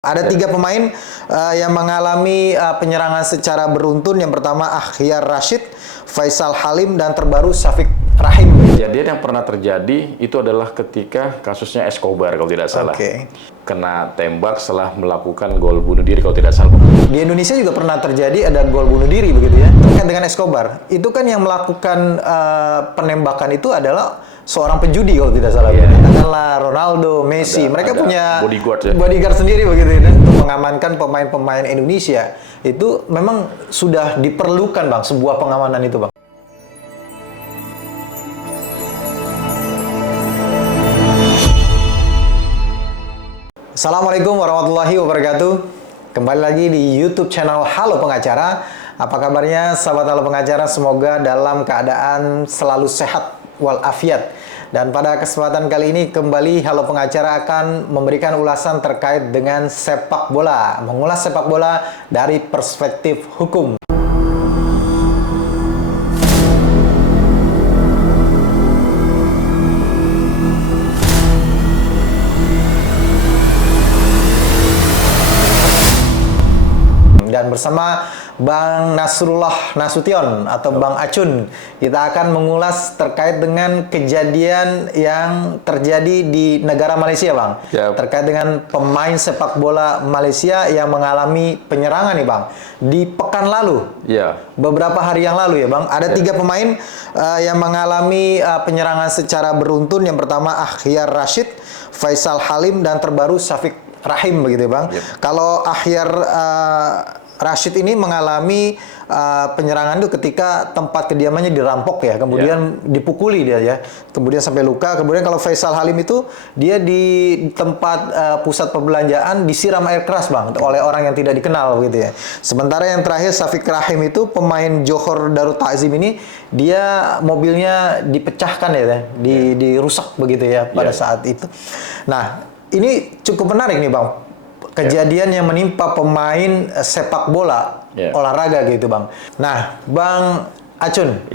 Ada tiga pemain yang mengalami penyerangan secara beruntun. Yang pertama Akhyar Rashid, Faisal Halim, dan terbaru Syafiq Rahim. Kejadian yang pernah terjadi itu adalah ketika kasusnya Escobar kalau tidak salah. Kena tembak setelah melakukan gol bunuh diri kalau tidak salah. Di Indonesia juga pernah terjadi ada gol bunuh diri begitu ya. Terkait dengan Escobar. Itu kan yang melakukan penembakan itu adalah seorang penjudi kalau tidak salah. Katakanlah Ronaldo, Messi, mereka punya bodyguard sendiri begitu ya. Untuk mengamankan pemain-pemain Indonesia itu memang sudah diperlukan Bang, sebuah pengamanan itu Bang. Assalamualaikum warahmatullahi wabarakatuh. Kembali lagi di YouTube channel Halo Pengacara. Apa kabarnya sahabat Halo Pengacara? Semoga dalam keadaan selalu sehat walafiat. Dan pada kesempatan kali ini kembali Halo Pengacara akan memberikan ulasan terkait dengan sepak bola. Mengulas sepak bola dari perspektif hukum. Dan bersama Bang Nasrullah Nasution atau Bang Acun, kita akan mengulas terkait dengan kejadian yang terjadi di negara Malaysia, Bang. Terkait dengan pemain sepak bola Malaysia yang mengalami penyerangan nih, Bang. Di pekan lalu, beberapa hari yang lalu ya, Bang. Ada tiga pemain yang mengalami penyerangan secara beruntun. Yang pertama Akhyar Rashid, Faisal Halim, dan terbaru Syafiq Rahim begitu ya, Bang. Kalau Akhyar Rashid ini mengalami penyerangan itu ketika tempat kediamannya dirampok ya, kemudian dipukuli dia ya, kemudian sampai luka. Kemudian kalau Faisal Halim itu dia di tempat pusat perbelanjaan disiram air keras Bang oleh orang yang tidak dikenal begitu ya. Sementara yang terakhir Syafiq Rahim itu pemain Johor Darut Ta'zim ini, dia mobilnya dipecahkan ya, dirusak begitu ya pada saat itu. Nah, ini cukup menarik nih Bang. Kejadian yang menimpa pemain sepak bola olahraga gitu Bang. Nah, Bang Acun,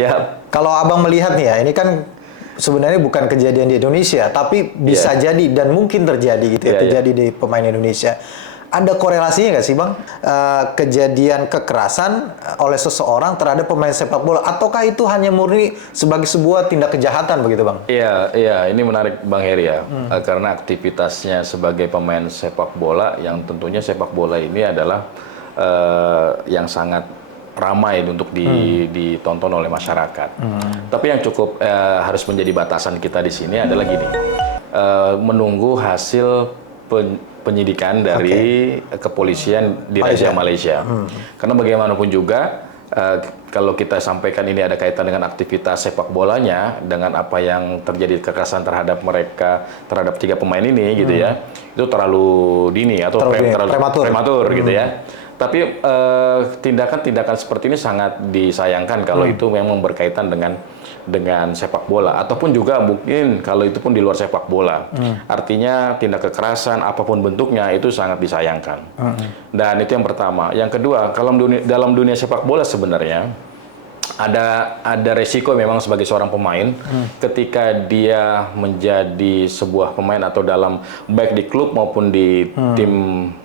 kalau Abang melihat nih ya, ini kan sebenarnya bukan kejadian di Indonesia, tapi bisa jadi dan mungkin terjadi gitu ya, terjadi di pemain Indonesia. Ada korelasinya nggak sih Bang, kejadian kekerasan oleh seseorang terhadap pemain sepak bola, ataukah itu hanya murni sebagai sebuah tindak kejahatan begitu Bang? Iya, ini menarik Bang Heri ya, karena aktivitasnya sebagai pemain sepak bola, yang tentunya sepak bola ini adalah yang sangat ramai untuk ditonton oleh masyarakat. Tapi yang cukup harus menjadi batasan kita di sini adalah gini, menunggu hasil penyidikan dari kepolisian di Raja Malaysia. Karena bagaimanapun juga, kalau kita sampaikan ini ada kaitan dengan aktivitas sepak bolanya, dengan apa yang terjadi kekerasan terhadap mereka, terhadap tiga pemain ini gitu ya, itu terlalu dini atau terlalu prematur gitu ya. Tapi tindakan-tindakan seperti ini sangat disayangkan kalau itu memang berkaitan dengan sepak bola, ataupun juga mungkin kalau itu pun di luar sepak bola. Artinya tindak kekerasan apapun bentuknya itu sangat disayangkan. Dan itu yang pertama. Yang kedua, kalau dalam dunia sepak bola sebenarnya ada resiko memang sebagai seorang pemain ketika dia menjadi sebuah pemain atau dalam baik di klub maupun di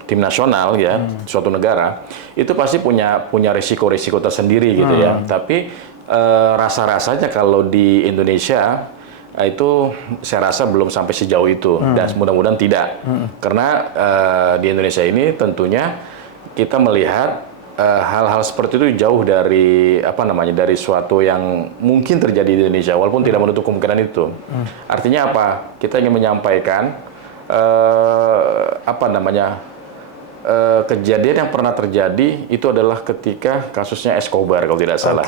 tim nasional ya, suatu negara, itu pasti punya resiko-resiko tersendiri gitu ya. Tapi rasa-rasanya kalau di Indonesia itu saya rasa belum sampai sejauh itu, dan mudah-mudahan tidak. Karena di Indonesia ini tentunya kita melihat hal-hal seperti itu jauh dari dari suatu yang mungkin terjadi di Indonesia, walaupun tidak menutup kemungkinan itu. Artinya apa? Kita ingin menyampaikan kejadian yang pernah terjadi itu adalah ketika kasusnya Escobar kalau tidak salah.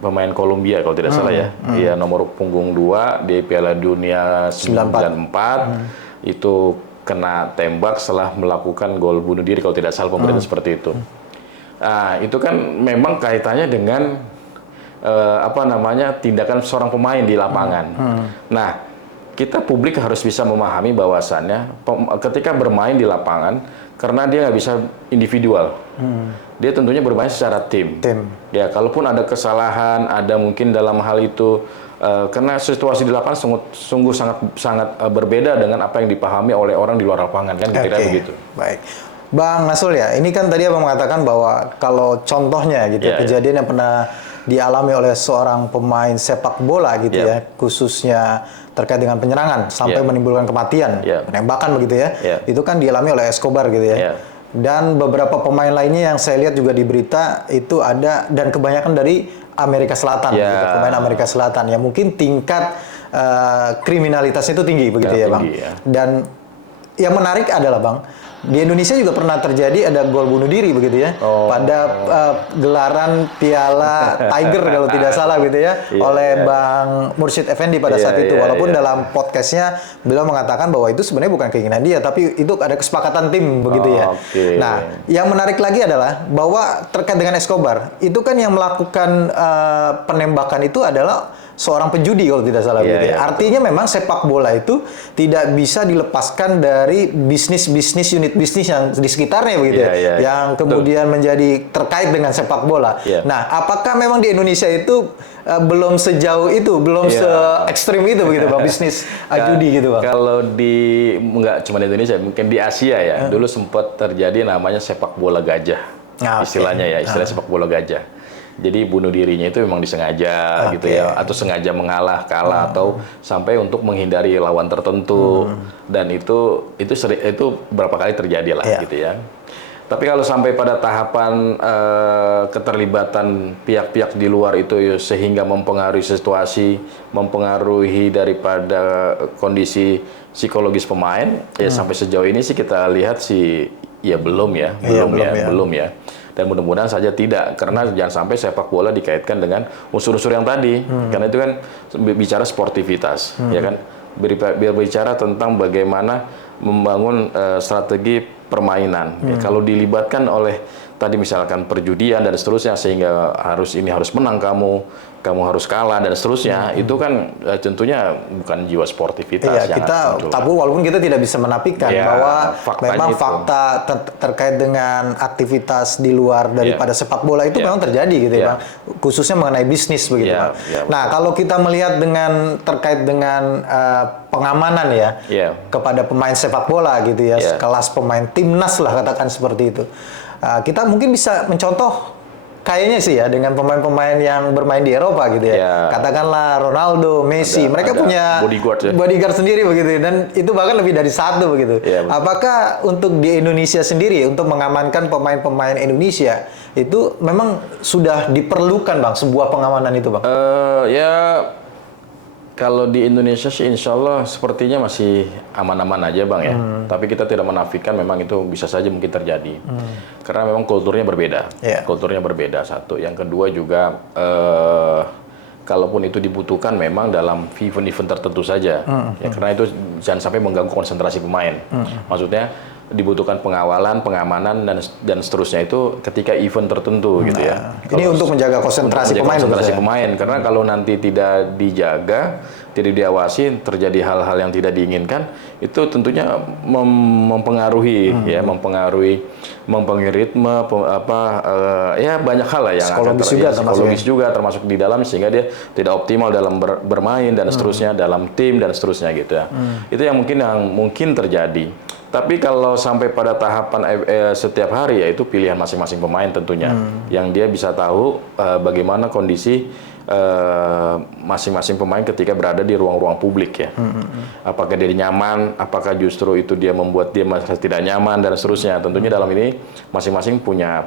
Pemain Kolombia kalau tidak salah ya. Dia nomor punggung 2 di Piala Dunia 94 itu kena tembak setelah melakukan gol bunuh diri kalau tidak salah, pemerintah seperti itu. Nah, itu kan memang kaitannya dengan tindakan seorang pemain di lapangan. Nah, kita publik harus bisa memahami bahwasannya ketika bermain di lapangan, karena dia nggak bisa individual, dia tentunya bermain secara tim. Ya, kalaupun ada kesalahan, ada mungkin dalam hal itu, karena situasi di lapangan sungguh sangat berbeda dengan apa yang dipahami oleh orang di luar lapangan, kan kira-kira begitu. Baik. Bang Nasul ya, ini kan tadi Abang mengatakan bahwa kalau contohnya gitu, kejadian yang pernah dialami oleh seorang pemain sepak bola gitu ya, khususnya terkait dengan penyerangan sampai menimbulkan kematian, penembakan begitu ya, itu kan dialami oleh Escobar gitu ya. Dan beberapa pemain lainnya yang saya lihat juga di berita itu ada, dan kebanyakan dari Amerika Selatan, gitu, pemain Amerika Selatan ya, mungkin tingkat kriminalitasnya itu tinggi begitu ya Bang. Dan yang menarik adalah Bang, di Indonesia juga pernah terjadi ada gol bunuh diri begitu ya, pada gelaran Piala Tiger kalau tidak salah gitu ya, oleh Bang Mursyid Effendi pada saat itu. Walaupun dalam podcastnya beliau mengatakan bahwa itu sebenarnya bukan keinginan dia, tapi itu ada kesepakatan tim begitu ya. Nah, yang menarik lagi adalah bahwa terkait dengan Escobar, itu kan yang melakukan penembakan itu adalah seorang penjudi kalau tidak salah gitu ya. Artinya memang sepak bola itu tidak bisa dilepaskan dari bisnis unit bisnis yang di sekitarnya begitu ya, yang kemudian menjadi terkait dengan sepak bola. Nah, apakah memang di Indonesia itu belum sejauh itu, belum se ekstrim itu begitu Bang, bisnis judi gitu Bang? Kalau nggak cuma di Indonesia, mungkin di Asia ya, dulu sempat terjadi namanya sepak bola gajah, istilahnya ya, istilah sepak bola gajah. Jadi bunuh dirinya itu memang disengaja gitu ya, atau sengaja kalah atau sampai untuk menghindari lawan tertentu, dan itu berapa kali terjadi lah gitu ya. Tapi kalau sampai pada tahapan keterlibatan pihak-pihak di luar itu sehingga mempengaruhi situasi, mempengaruhi daripada kondisi psikologis pemain, ya sampai sejauh ini sih kita lihat sih ya belum ya. Dan mudah-mudahan saja tidak, karena jangan sampai sepak bola dikaitkan dengan unsur-unsur yang tadi, karena itu kan bicara sportivitas, ya kan, berbicara tentang bagaimana membangun strategi permainan. Ya, kalau dilibatkan oleh tadi misalkan perjudian dan seterusnya, sehingga harus menang kamu harus kalah dan seterusnya, itu kan tentunya bukan jiwa sportivitas. Kita tabu, walaupun kita tidak bisa menafikan bahwa memang fakta terkait dengan aktivitas di luar daripada sepak bola itu memang terjadi gitu ya Bang, khususnya mengenai bisnis begitu Bang. Nah, kalau kita melihat terkait dengan pengamanan kepada pemain sepak bola gitu ya, kelas pemain timnas lah katakan seperti itu. Kita mungkin bisa mencontoh kayaknya sih ya dengan pemain-pemain yang bermain di Eropa gitu ya. Katakanlah Ronaldo, Messi, mereka punya bodyguard sendiri begitu, dan itu bahkan lebih dari satu begitu. Apakah untuk di Indonesia sendiri untuk mengamankan pemain-pemain Indonesia itu memang sudah diperlukan Bang sebuah pengamanan itu Bang? Kalau di Indonesia sih insya Allah sepertinya masih aman-aman aja Bang ya. Tapi kita tidak menafikan memang itu bisa saja mungkin terjadi. Karena memang kulturnya berbeda. Kulturnya berbeda satu. Yang kedua juga kalaupun itu dibutuhkan memang dalam event-event tertentu saja. Ya, karena itu jangan sampai mengganggu konsentrasi pemain. Maksudnya dibutuhkan pengawalan, pengamanan dan seterusnya itu ketika event tertentu gitu ya. Ini untuk menjaga konsentrasi pemain. Karena kalau nanti tidak dijaga, tidak diawasi, terjadi hal-hal yang tidak diinginkan, itu tentunya mempengaruhi mempengaruhi ritme banyak hal lah yang psikologis juga termasuk di dalam, sehingga dia tidak optimal dalam bermain dan seterusnya, dalam tim dan seterusnya gitu ya. Itu yang mungkin terjadi. Tapi kalau sampai pada tahapan setiap hari, ya itu pilihan masing-masing pemain tentunya, yang dia bisa tahu bagaimana kondisi masing-masing pemain ketika berada di ruang-ruang publik ya. Apakah dia nyaman, apakah justru itu dia membuat dia merasa tidak nyaman dan seterusnya. Tentunya dalam ini masing-masing punya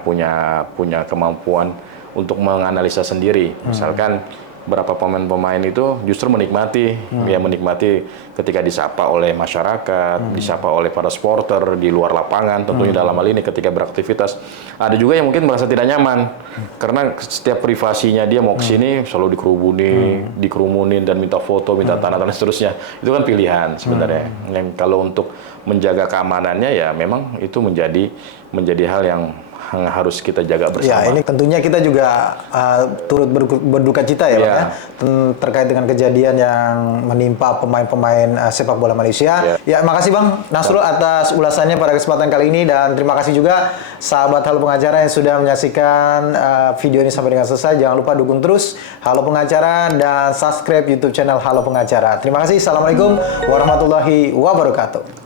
kemampuan untuk menganalisa sendiri. Misalkan berapa pemain-pemain itu justru menikmati ketika disapa oleh masyarakat, disapa oleh para supporter di luar lapangan, tentunya dalam hal ini ketika beraktivitas. Ada juga yang mungkin merasa tidak nyaman karena setiap privasinya dia mau kesini selalu dikerumunin dan minta foto, minta tanda dan seterusnya. Itu kan pilihan sebenarnya. Yang kalau untuk menjaga keamanannya ya memang itu menjadi hal yang harus kita jaga Ya, bersama. ini tentunya kita juga turut berduka cita ya, Bang, Ya. ya, terkait dengan kejadian yang menimpa pemain-pemain sepak bola Malaysia. Ya, makasih Bang Nasrul atas ulasannya pada kesempatan kali ini, dan terima kasih juga sahabat Halo Pengacara yang sudah menyaksikan video ini sampai dengan selesai. Jangan lupa dukung terus Halo Pengacara dan subscribe YouTube channel Halo Pengacara. Terima kasih. Assalamualaikum warahmatullahi wabarakatuh.